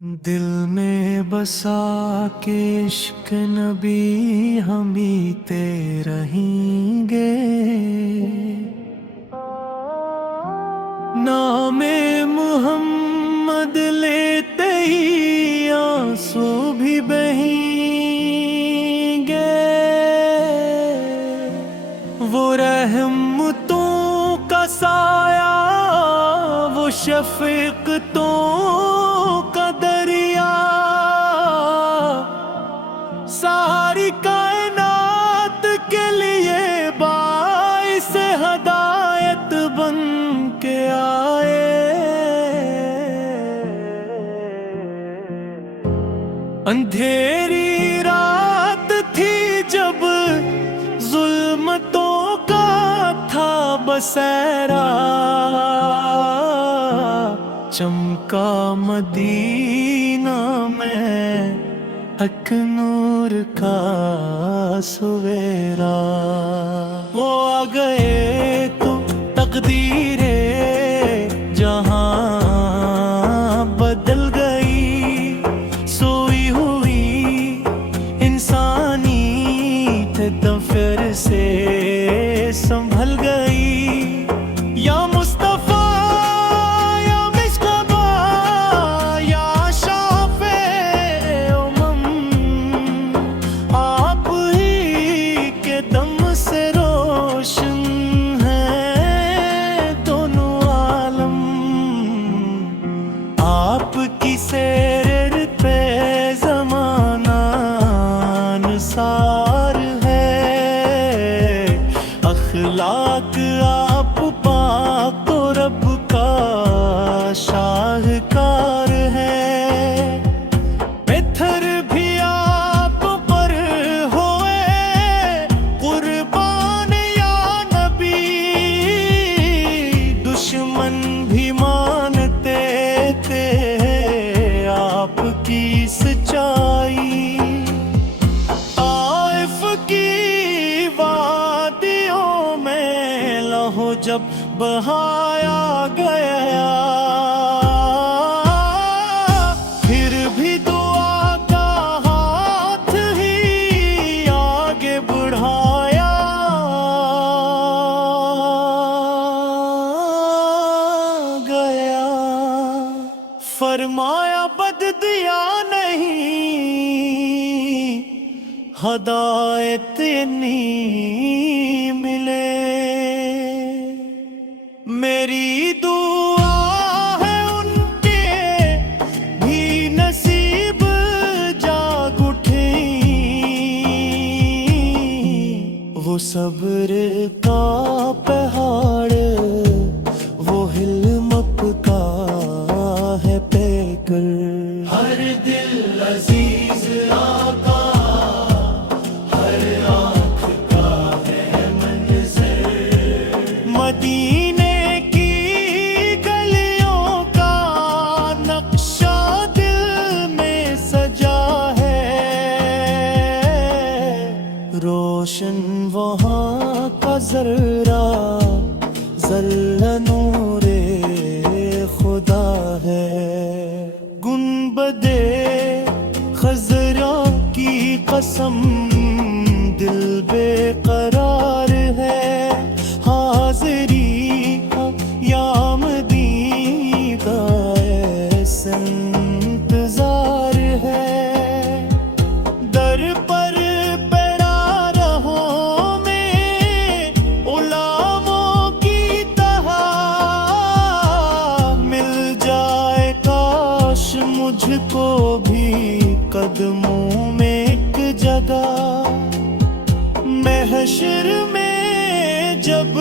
دل میں بسا کے عشق نبی ہم بیتے رہیں گے، نام محمد لیتے ہی آنسو بھی بہیں گے۔ وہ رحمتوں کا سایہ، وہ شفقتوں کا دریا، ساری کائنات کے لیے باعث ہدایت بن کے آئے۔ اندھیری رات تھی جب ظلمتوں کا تھا بسیرا، چمکا مدینہ میں حق نور کا سویرا۔ وہ آ گئے تو تقدیر جہاں بدل گئی، سوئی ہوئی انسانیت دم پھر سے سنبھل گئی۔ یا مصطفیٰ سیر پہ زمانہ نثار ہے، اخلاق آپ پاک و رب کا شاہکار ہے۔ پتھر بھی آپ پر ہوئے قربان یا نبی، دشمن بھی مانتے تھے آپ کی سچائی۔ طائف کی وادیوں میں لہو جب بہایا گیا، پھر بھی دعا کا ہاتھ ہی آگے بڑھایا گیا۔ فرمایا بددیا نہیں، ہدایت نہیں ملے۔ میری دعا ہے ان کے بھی نصیب جاگ اٹھیں، وہ صبر کا پہاڑ، وہ حلمت کا ہے پیکر۔ ہر دل عزیز آقا، ہر آنکھ کا ہے منظر، مدینے کی گلیوں کا نقشہ دل میں سجا ہے، روشن وہاں کا ذرہ ذرہ نور خدا ہے۔ گنبدے خضرا کی قسم دل بے قرار ہے، حاضری یا مدینہ ایسا انتظار ہے۔ در پر پیرا رہوں میں غلاموں کی طرح، مل جائے کاش مجھ کو بھی قدموں میں ایک جگہ۔ محشر میں جب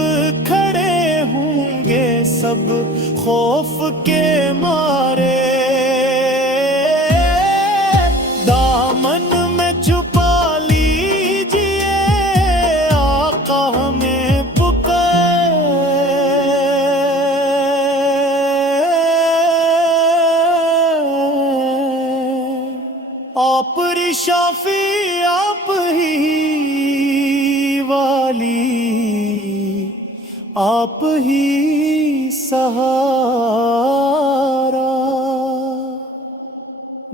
کھڑے ہوں گے سب خوف کے مارے، دامن میں چھپا لیجئے آقا ہمیں آپ شافی، آپ ہی والی، آپ ہی سہارا۔